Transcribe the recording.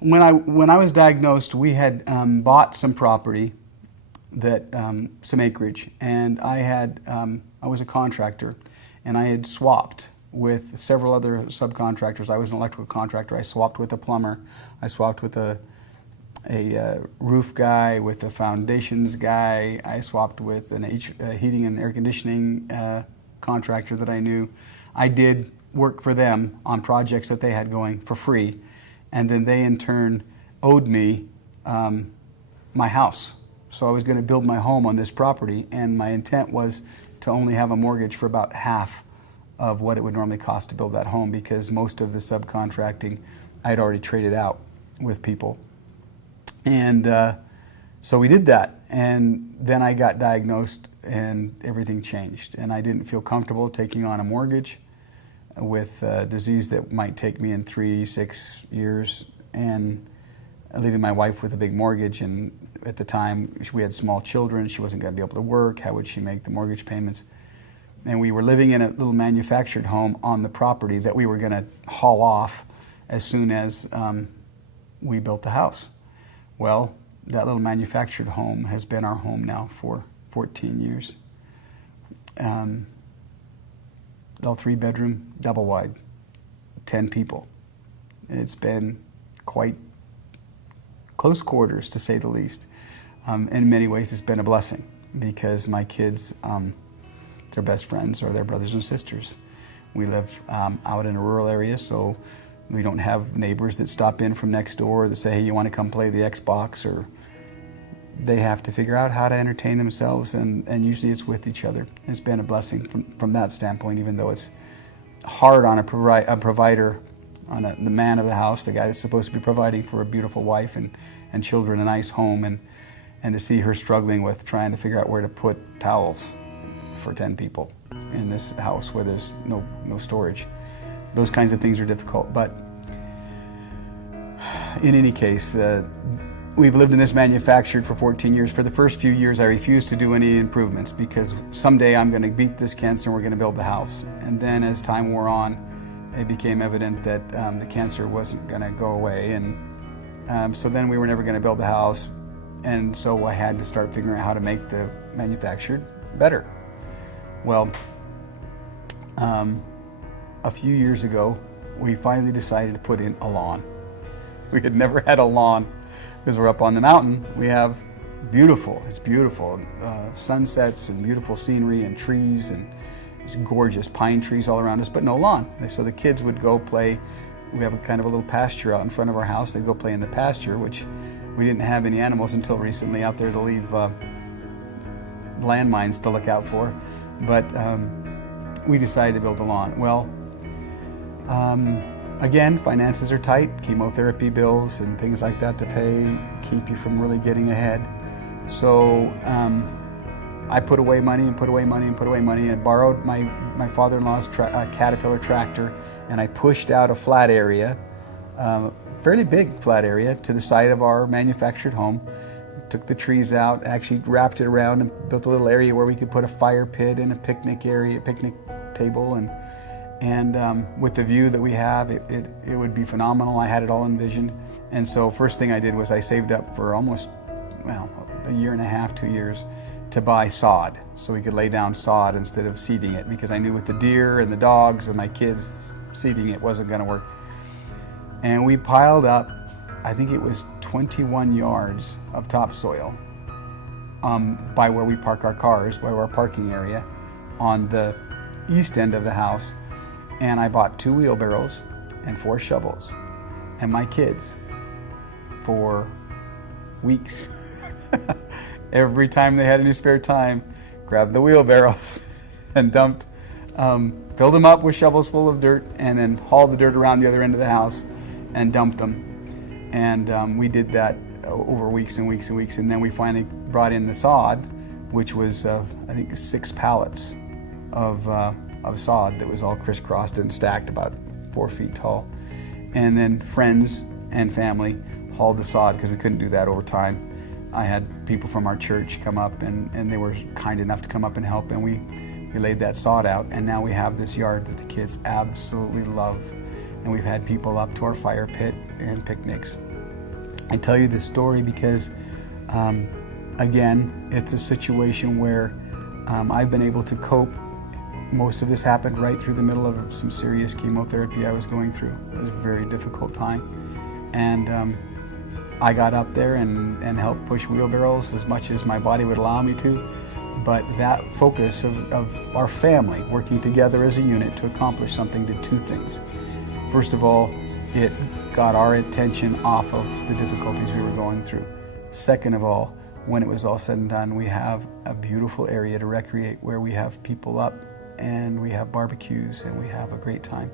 When I was diagnosed, we had bought some property, that some acreage, and I was a contractor, and I had swapped with several other subcontractors. I was an electrical contractor. I swapped with a plumber. I swapped with a roof guy, with a foundations guy. I swapped with a heating and air conditioning contractor that I knew. I did work for them on projects that they had going for free, and then they in turn owed me my house. So I was going to build my home on this property, and my intent was to only have a mortgage for about half of what it would normally cost to build that home, because most of the subcontracting I'd already traded out with people. And so we did that, and then I got diagnosed and everything changed, and I didn't feel comfortable taking on a mortgage with a disease that might take me in 3-6 years, and leaving my wife with a big mortgage. And at the time we had small children, she wasn't going to be able to work. How would she make the mortgage payments? And we were living in a little manufactured home on the property that we were going to haul off as soon as we built the house. Well, that little manufactured home has been our home now for 14 years. All 3-bedroom, double wide, 10 people. And it's been quite close quarters, to say the least. In many ways, it's been a blessing, because my kids, their best friends are their brothers and sisters. We live out in a rural area, so we don't have neighbors that stop in from next door that say, hey, you want to come play the Xbox? Or they have to figure out how to entertain themselves, and usually it's with each other. It's been a blessing from that standpoint, even though it's hard on a provider, on the man of the house, the guy that's supposed to be providing for a beautiful wife and children, a nice home, and to see her struggling with trying to figure out where to put towels for 10 people in this house where there's no storage. Those kinds of things are difficult, but in any case, we've lived in this manufactured for 14 years. For the first few years, I refused to do any improvements, because someday I'm going to beat this cancer and we're going to build the house. And then as time wore on, it became evident that the cancer wasn't going to go away, and so then we were never going to build the house, and so I had to start figuring out how to make the manufactured better. Well, a few years ago, we finally decided to put in a lawn. We had never had a lawn, because we're up on the mountain. We have it's beautiful sunsets and beautiful scenery and trees and these gorgeous pine trees all around us, but no lawn. So the kids would go play. We have a kind of a little pasture out in front of our house. They'd go play in the pasture, which we didn't have any animals until recently out there to leave landmines to look out for. But we decided to build a lawn. Well, again, finances are tight. Chemotherapy bills and things like that to pay keep you from really getting ahead. So I put away money and put away money and put away money, and borrowed my father-in-law's Caterpillar tractor, and I pushed out a flat area, fairly big flat area, to the side of our manufactured home. Took the trees out, actually wrapped it around, and built a little area where we could put a fire pit and a picnic area, picnic table, and with the view that we have, it would be phenomenal. I had it all envisioned. And so first thing I did was I saved up for almost, a year and a half, 2 years, to buy sod, so we could lay down sod instead of seeding it, because I knew with the deer and the dogs and my kids, seeding it wasn't going to work. And we piled up, I think it was 21 yards of topsoil by where we park our cars, by our parking area, on the east end of the house. And I bought 2 wheelbarrows and 4 shovels, and my kids, for weeks, every time they had any spare time, grabbed the wheelbarrows and filled them up with shovels full of dirt, and then hauled the dirt around the other end of the house and dumped them. And we did that over weeks and weeks and weeks, and then we finally brought in the sod, which was I think 6 pallets of sod that was all crisscrossed and stacked about 4 feet tall. And then friends and family hauled the sod, because we couldn't do that over time. I had people from our church come up, and they were kind enough to come up and help, and we laid that sod out, and now we have this yard that the kids absolutely love. And we've had people up to our fire pit and picnics. I tell you this story because, again, it's a situation where I've been able to cope. Most of this happened right through the middle of some serious chemotherapy I was going through. It was a very difficult time. And I got up there and helped push wheelbarrows as much as my body would allow me to. But that focus of our family working together as a unit to accomplish something did two things. First of all, it got our attention off of the difficulties we were going through. Second of all, when it was all said and done, we have a beautiful area to recreate where we have people up and we have barbecues and we have a great time.